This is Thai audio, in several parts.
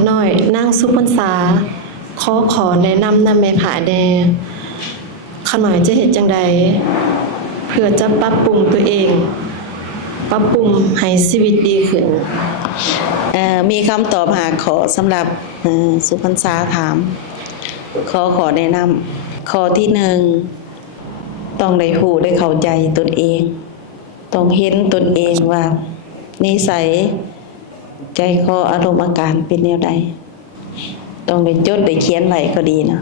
ขาน้อยนางสุพรรษาขอแนะนำแม่ผาแดขาน้อยจะเฮ็ดจังใดเพื่อจะปรับปรุงตัวเอง ปรับปรุงให้ชีวิตดีขึ้นมีคำตอบหาขอสำหรับสุพรรษาถามขอแนะนำข้อที่หนึ่งต้องได้รู้ได้เข้าใจตนเองต้องเห็นตนเองว่านิสัยใจคออารมณ์อาการเป็นแนวใดต้องได้จดได้เขียนไว้ก็ดีนะ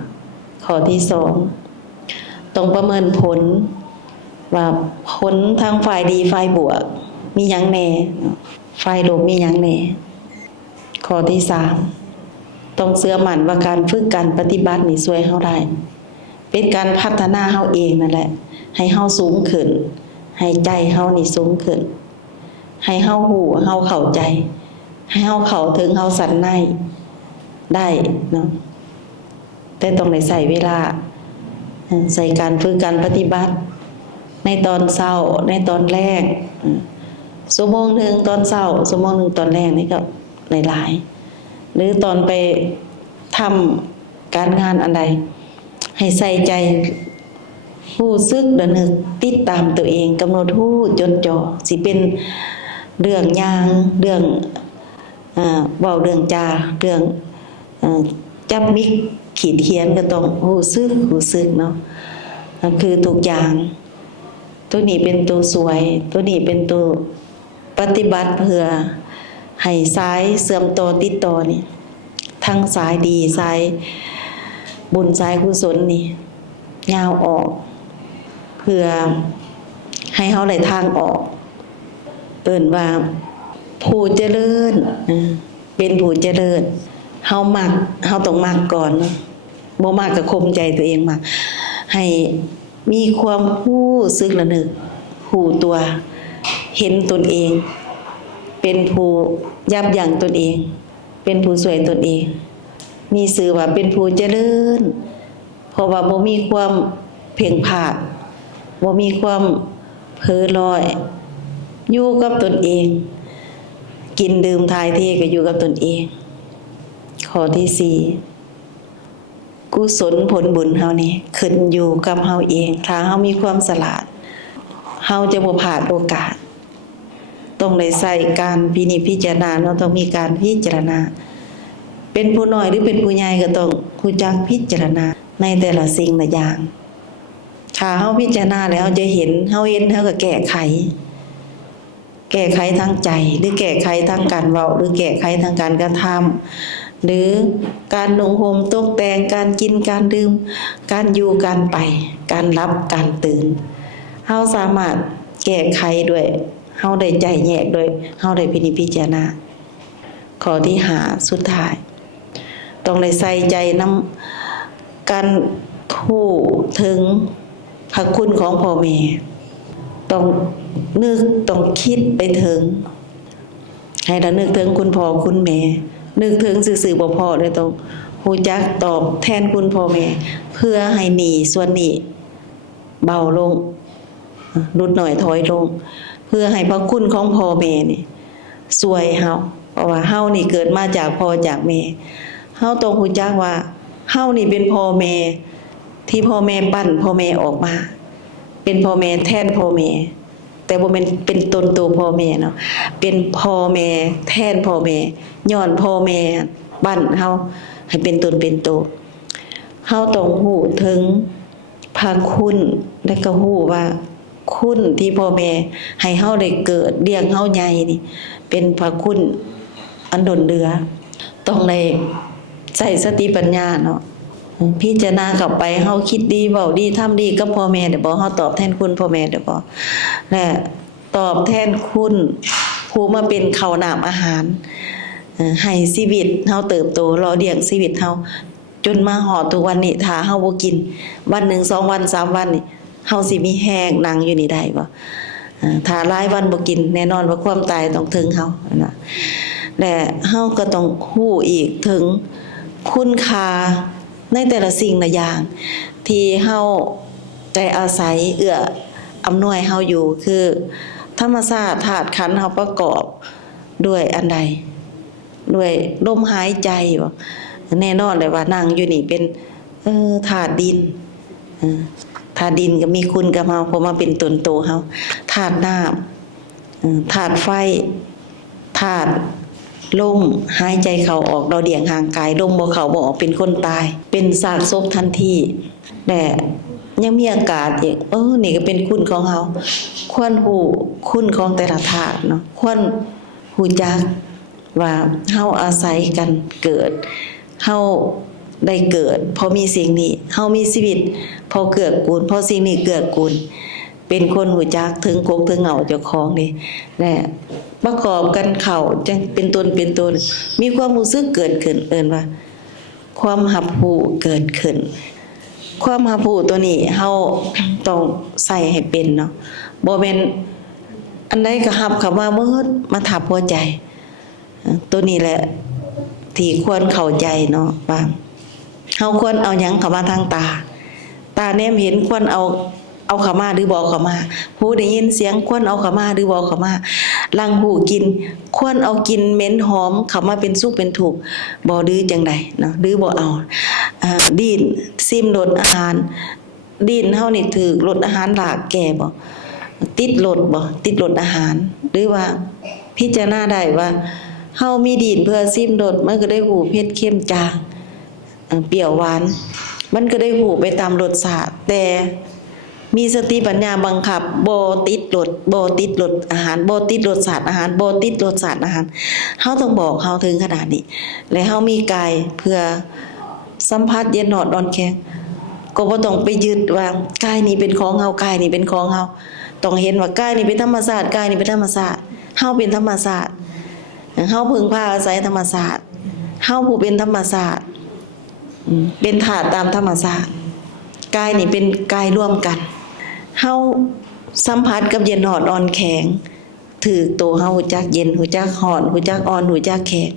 ข้อที่สองต้องประเมินผลว่าผลทางฝ่ายดีฝ่ายบวกมีหยังแน่ฝ่ายลบมีหยังแน่ข้อที่สามต้องเชื่อมั่นว่าการฝึกการปฏิบัตินี่ช่วยเฮาได้เป็นการพัฒนาเฮาเองนั่นแหละให้เฮาสูงขึ้นให้ใจเฮานี่สูงขึ้นให้เฮาฮู้เฮาเข้าใจให้เฮาเข้าถึงเฮาสันในได้เนาะแต่ต้องได้ใช้เวลาใส่การฝึกการปฏิบัติในตอนเช้าในตอนแรกชั่วโมงนึงตอนเช้าชั่วโมงนึงตอนแรกนี่ก็หลายๆหรือตอนไปทำการงานอันใดให้ใส่ใจรู้สึกระลึกติดตามตัวเองกำหนดรู้จดจ่อสิเป็นเรื่องย่างเรื่องเว้าเรื่องจาเรื่องจับมิกขีดเขียนก็ต้องรู้สึกเนาะคือทุกอย่างตัวนี้เป็นตัวสวยตัวนี้เป็นตัวปฏิบัติเพื่อให้สายเสื่อมต่อติดต่อนี่ทั้งสายดีสายบุญสายกุศลนี่ยาวออกเพื่อให้เฮาได้ทางออกเอิ้นว่าผู้เจริญเป็นผู้เจริญเฮามักเฮาต้องมักก่อนเนาะบ่มักก็ข่มใจตัวเองมักให้มีความรู้สึกระลึกรู้ตัวเห็นตนเองเป็นผู้ยับยั้งตนเองเป็นผู้ช่วยตนเองมีชื่อว่าเป็นผู้เจริญเพราะว่าบ่มีความเพ่งพลาดบ่มีความเพ้อลอยอยู่กับตนเองกินดื่มทายเทก็อยู่กับตนเองข้อที่สี่กุศลผลบุญเฮานี่ขึ้นอยู่กับเฮาเองถ้าเฮามีความฉลาดเฮาจะบ่พลาดโอกาสต้องได้ใส่การพิจารณาเราต้องมีการพิจารณาเป็นผู้น้อยหรือเป็นผู้ใหญ่ก็ต้องรู้จักพิจารณาในแต่ละสิ่งละอย่างถ้าเฮาพิจารณาแล้วจะเห็นเฮาก็แก้ไขทางใจหรือแก้ไขทางการเว้าหรือแก้ไขทางการกระทำหรือการนุ่งห่มตกแต่งการกินการดื่มการอยู่การไปการรับการตื่นเฮาสามารถแก้ไขด้วยเฮาได้ใจแยกด้วยเฮาได้พิจารณาข้อที่5สุดท้ายต้องได้ใส่ใจนำการทู่ถึงพระคุณของพ่อแม่ต้องนึกต้องคิดไปถึงให้ระลึกถึงคุณพ่อคุณแม่นึกถึงซื่อๆบ่พอเลยต้องรู้จักตอบแทนคุณพ่อแม่เพื่อให้หนี้ส่วนนี้เบาลงลดน้อยถอยลงเพื่อให้พระคุณของพ่อแม่นี่ช่วยเฮาเพราะว่าเฮานี่เกิดมาจากพ่อจากแม่เฮาต้องรู้จักว่าเฮานี่เป็นพ่อแม่ที่พ่อแม่ปั้นพ่อแม่ออกมาเป็นพ่อแม่แทนพ่อแม่แต่บ่แม่นเป็นตนตัวพ่อแม่เนาะเป็นพ่อแม่แทนพ่อแม่ย้อนพ่อแม่ปั้นเฮาให้เป็นตนเป็นตัวเฮาต้องรู้ถึงพระคุณและก็รู้ว่าคุณที่พ่อแม่ให้เฮาได้เกิดเลี้ยงเฮาใหญ่นี่เป็นพระคุณอันล้นเหลือต้องได้ใช้สติปัญญาเนาะพิจารณาเข้าไปเฮาคิดดีเว้าดีทำดีกับพ่อแม่ได้บ่เฮาตอบแทนคุณพ่อแม่ได้บ่และตอบแทนคุณผู้มาเป็นข้าวน้ำอาหารให้ชีวิตเฮาเติบโตรอเลี้ยงชีวิตเฮาจนมาฮอดทุกวันนี้ถ้าเฮาบ่กินวันหนึ่ง2วัน3วันนี่เฮาสิมีแห้งนั่งอยู่นี่ได้บ่ถ้าหลายวันบ่กินแน่นอนว่าความตายต้องถึงเฮานะและเฮาก็ต้องรู้อีกถึงคุณค่าในแต่ละสิ่งละอย่างที่เฮาได้อาศัยเอื้ออำนวยเฮาอยู่คือธรรมชาติธาตุขันธ์เฮาประกอบด้วยอันใด ด้วยลมหายใจบ่แน่นอนเลยว่านั่งอยู่นี่เป็นธาตุดินธาตุดินก็มีคุณกับเฮาเพราะมาเป็นตนโตเฮาธาตุน้ำธาตุไฟธาตุลมหายใจเข้าออกเราเดี่ยงห่างกายลมบ่เข้าบ่ออกเป็นคนตายเป็นซากศพทันทีแต่ยังมีอากาศอีกนี่ก็เป็นคุณของเฮาควรฮู้คุณของแต่ละธาตุเนาะควรฮู้จักว่าเฮาอาศัยกันเกิดเฮาได้เกิดเพราะมีสิ่งนี้เฮามีชีวิตเพราะเกื้อกูลเพราะสิ่งนี้เกื้อกูลเป็นคนฮู้จักถึงกกถึงเหงาเจ้าของนี่และประกอบกันเข้าจังเป็นตนมีความรู้สึกเกิดขึ้นเอิ้นว่าความรับรู้เกิดขึ้นความรับรู้ตัวนี้เฮาต้องใส่ให้เป็นเนาะบ่แม่นอันใดก็รับเข้ามาเบิดมาทับหัวใจตัวนี้แหละที่ควรเข้าใจเนาะว่าเฮาควรเอาหยังเข้ามาทางตาแนมเห็นควรเอาเข้ามาหรือบ่เข้ามาหูได้ยินเสียงควรเอาเข้ามาหรือบ่เข้ามาลังหูกินควรเอากินเหม็นหอมเข้ามาเป็นสุขเป็นทุกข์บ่หรือจังใดเนาะหรือบ่เอาดิ้นซิมรสอาหารดิ้นเฮานี่ถือรสอาหารหลากแก่บ่ติดรสบ่ติดรสอาหารหรือว่าพิจารณาได้ว่าเฮามีดิ้นเพื่อซิมรสมันก็ได้หูเผ็ดเค็มจางเปรี้ยวหวานมันก็ได้หูไปตามรสชาติแต่มีสติปัญญาบังคับบ่ติดรสอาหารบ่ติดรสชาติอาหารบ่ติดรสชาติอาหารเฮาต้องบอกเฮาถึงขนาดนี้และเฮามีกายเพื่อสัมผัสเย็นหนอดอ่อนแข็งก็บ่ต้องไปยึดว่ากายนี้เป็นของเฮากายนี้เป็นของเฮาต้องเห็นว่ากายนี้เป็นธรรมชาติกายนี้เป็นธรรมชาติเฮาเป็นธรรมชาติเฮาพึ่งพาอาศัยธรรมชาติเฮาผู้เป็นธรรมชาติเป็นธาตุตามธรรมชาติกายนี่เป็นกายร่วมกันเฮาสัมผัสกับเย็นหอดอ่อนแข็งถือตัวเฮาฮู้จักเย็นฮู้จักร้อนฮู้จักอ่อนฮู้จักแข็ง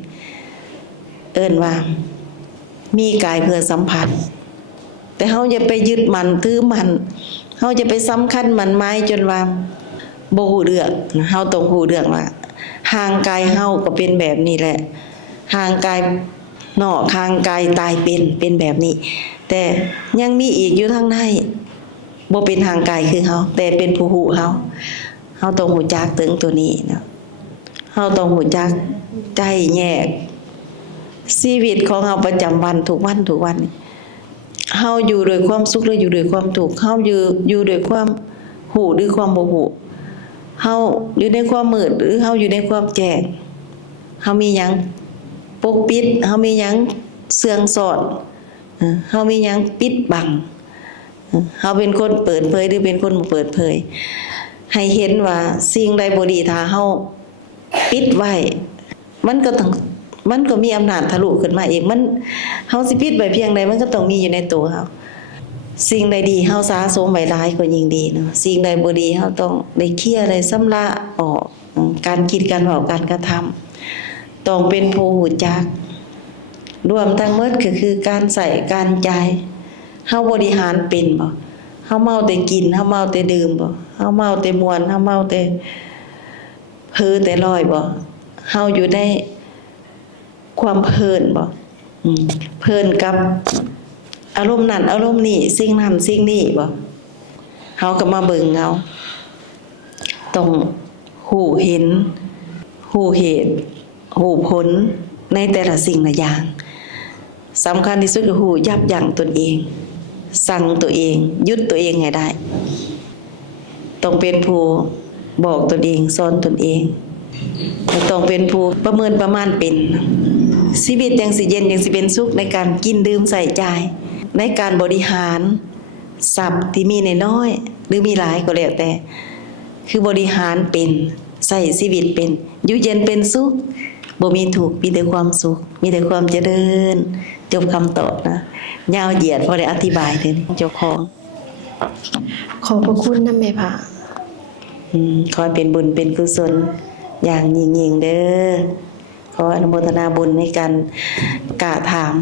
เอิ้นว่ามีกายเพื่อสัมผัสแต่เฮาอย่าไปยึดมันถือมันเฮาจะไปสำคัญมันหมายจนว่าบ่ฮู้เรื่องเฮาต้องฮู้เรื่องว่าห่างกายเฮาก็เป็นแบบนี้แหละห่างกายนอกห่างกายตายเป็นแบบนี้แต่ยังมีอีกอยู่ทางในบ่เป็นห่างกายคือเฮาแต่เป็นผู้ฮู้เฮาต้องฮู้จักถึงตัวนี้นะเฮาต้องฮู้จักใจแยกชีวิตของเฮาประจำวันทุกวันเฮาอยู่ด้วยความสุขหรืออยู่ด้วยความทุกข์เฮาอยู่ด้วยความฮู้หรือความบ่ฮู้เฮาอยู่ในความมืดหรือเฮาอยู่ในความแจ้งเฮามีหยังปกปิดเฮามีหยังเสื่องสอนเฮามีหยังปิดบังเฮาเป็นคนเปิดเผยหรือเป็นคนบ่เปิดเผยให้เห็นว่าสิ่งใดบ่ดีถ้าเฮาปิดไว้มันก็มีอำนาจทะลุขึ้นมาเองมันเฮาสิปิดไว้เพียงใดมันก็ต้องมีอยู่ในตัวเฮาสิ่งใดดีเฮาสะสมไว้หลายก็ยิ่งดีเนาะสิ่งใดบ่ดีเฮาต้องได้เคลียร์ได้ชำระออกการคิดการเว้าการกระทำต้องเป็นผู้รู้จักรวมทั้งหมดก็คือการใส่การจ่ายเฮาบริหารเป็นบ่เฮาเมาแต่กินเฮาเมาแต่ดื่มบ่เฮาเมาแต่ม่วนเฮาเมาแต่เพ้อแต่ลอยบ่เฮาอยู่ในความเพลินบ่เพลินกับอารมณ์นั้นอารมณ์นี้สิ่งนั้นสิ่งนี้บ่เฮาก็มาเบิ่งเอาต้องรู้เห็นรู้เหตุรู้ผลในแต่ละสิ่งละอย่างสำคัญที่สุดคือรู้ยับยั้งตนเองสั่งตัวเองยึดตัวเองให้ได้ต้องเป็นผู้บอกตนเองสอนตนเองต้องเป็นผู้ประเมินประมาณเป็นชีวิตจังสิเย็นจังสิเป็นสุขในการกินดื่มใส่ใจในการบริหารทรัพย์ที่มีน้อยๆหรือมีหลายก็แล้วแต่คือบริหารเป็นใส่ชีวิตเป็นอยู่เย็นเป็นสุขบ่มีทุกข์มีแต่ความสุขมีแต่ความเจริญจบคำตอบนะยาวเหยียดบ่ได้อธิบายเด้เจ้าของ ขอบพระคุณนะแม่พระ ขอให้เป็นบุญเป็นกุศลอย่างยิ่งๆเด้อขออนุโมทนาบุญในการกล่าวถาม